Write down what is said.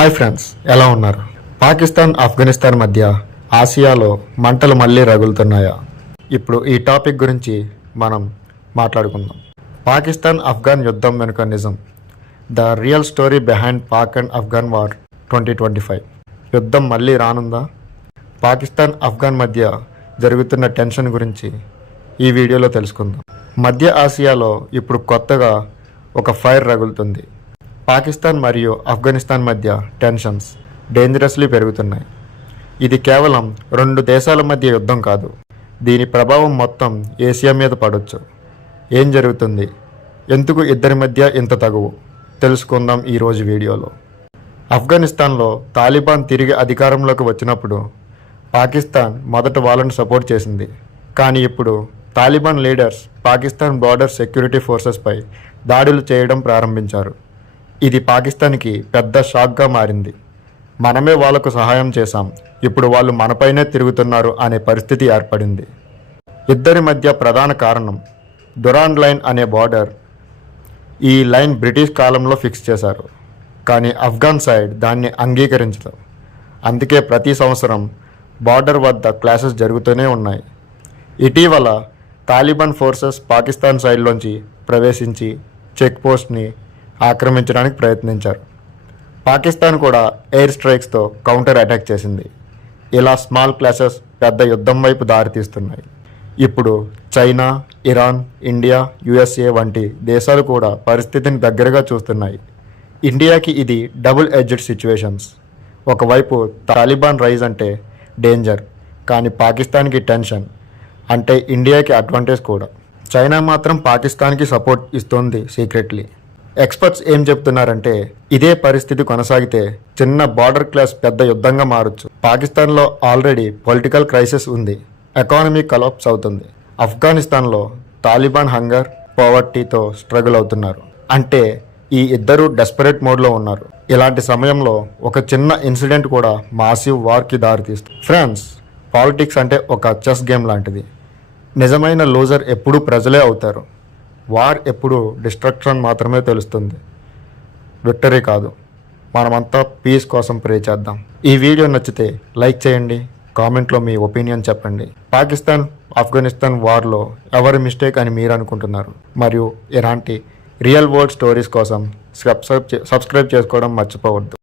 Hi friends, ఎలా ఉన్నారు? పాకిస్తాన్ ఆఫ్ఘనిస్తాన్ మధ్య ఆసియాలో మంటలు మళ్ళీ రగులుతున్నాయా? ఇప్పుడు ఈ టాపిక్ గురించి మనం మాట్లాడుకుందాం. పాకిస్తాన్ ఆఫ్ఘన్ యుద్ధం వెనుక నిజం, the real story behind Pak and Afghan war 2025. యుద్ధం మళ్ళీ రానుందా? పాకిస్తాన్ ఆఫ్ఘన్ మధ్య జరుగుతున్న టెన్షన్ గురించి ఈ వీడియోలో తెలుసుకుందాం. మధ్య ఆసియాలో ఇప్పుడు కొత్తగా ఒక ఫైర్ రగులుతుంది. పాకిస్తాన్ మరియు ఆఫ్ఘనిస్తాన్ మధ్య టెన్షన్స్ డేంజరస్లీ పెరుగుతున్నాయి. ఇది కేవలం రెండు దేశాల మధ్య యుద్ధం కాదు, దీని ప్రభావం మొత్తం ఏషియా మీద పడవచ్చు. ఏం జరుగుతుంది, ఎందుకు ఇద్దరి మధ్య ఇంత తగువు, తెలుసుకుందాం ఈరోజు వీడియోలో. ఆఫ్ఘనిస్తాన్లో తాలిబాన్ తిరిగి అధికారంలోకి వచ్చినప్పుడు పాకిస్తాన్ మొదట వాళ్ళను సపోర్ట్ చేసింది. కానీ ఇప్పుడు Taliban leaders Pakistan border security ఫోర్సెస్పై దాడులు చేయడం ప్రారంభించారు. ఇది పాకిస్తాన్కి పెద్ద షాక్గా మారింది. మనమే వాళ్లకు సహాయం చేశాం, ఇప్పుడు వాళ్ళు మనపైనే తిరుగుతున్నారు అనే పరిస్థితి ఏర్పడింది. ఇద్దరి మధ్య ప్రధాన కారణం దురాన్ లైన్ అనే బార్డర్. ఈ లైన్ బ్రిటిష్ కాలంలో ఫిక్స్ చేశారు, కానీ ఆఫ్ఘన్ సైడ్ దాన్ని అంగీకరించదు. అందుకే ప్రతి సంవత్సరం బార్డర్ వద్ద క్లాషెస్ జరుగుతూనే ఉన్నాయి. ఇటీవల తాలిబాన్ ఫోర్సెస్ పాకిస్తాన్ సైడ్లోంచి ప్రవేశించి చెక్ పోస్ట్ని ఆక్రమించడానికి ప్రయత్నించారు. పాకిస్తాన్ కూడా ఎయిర్ స్ట్రైక్స్తో కౌంటర్ అటాక్ చేసింది. ఇలా స్మాల్ క్లాషెస్ పెద్ద యుద్ధం వైపు దారితీస్తున్నాయి. ఇప్పుడు చైనా, ఇరాన్, ఇండియా, యుఎస్ఏ వంటి దేశాలు కూడా పరిస్థితిని దగ్గరగా చూస్తున్నాయి. ఇండియాకి ఇది డబుల్ ఎడ్జ్డ్ సిచ్యువేషన్స్. ఒకవైపు తాలిబాన్ రైజ్ అంటే డేంజర్, కానీ పాకిస్తాన్కి టెన్షన్ అంటే ఇండియాకి అడ్వాంటేజ్ కూడా. చైనా మాత్రం పాకిస్తాన్కి సపోర్ట్ ఇస్తోంది సీక్రెట్లీ. ఎక్స్పర్ట్స్ ఏం చెప్తున్నారంటే ఇదే పరిస్థితి కొనసాగితే చిన్న బార్డర్ క్లాష్ పెద్ద యుద్ధంగా మారచ్చు. పాకిస్తాన్లో ఆల్రెడీ పొలిటికల్ క్రైసిస్ ఉంది, ఎకానమీ కొలాప్స్ అవుతుంది. ఆఫ్ఘనిస్తాన్లో తాలిబాన్ హంగర్, పావర్టీతో స్ట్రగుల్ అవుతున్నారు. అంటే ఈ ఇద్దరు డెస్పరేట్ మోడ్లో ఉన్నారు. ఇలాంటి సమయంలో ఒక చిన్న ఇన్సిడెంట్ కూడా మాసివ్ వార్కి దారితీస్తుంది. ఫ్రెండ్స్, పాలిటిక్స్ అంటే ఒక చెస్ గేమ్ లాంటిది. నిజమైన లూజర్ ఎప్పుడూ ప్రజలే అవుతారు. వార్ ఎప్పుడు డిస్ట్రక్షన్ మాత్రమే తెలుస్తుంది, విక్టరీ కాదు. మనమంతా పీస్ కోసం ప్రే చేద్దాం. ఈ వీడియో నచ్చితే లైక్ చేయండి, కామెంట్లో మీ ఒపీనియన్ చెప్పండి. పాకిస్తాన్ ఆఫ్ఘనిస్తాన్ వార్లో ఎవరి మిస్టేక్ అని మీరు అనుకుంటున్నారు? మరియు ఇలాంటి రియల్ వరల్డ్ స్టోరీస్ కోసం సబ్స్క్రైబ్ చేసుకోవడం మర్చిపోవద్దు.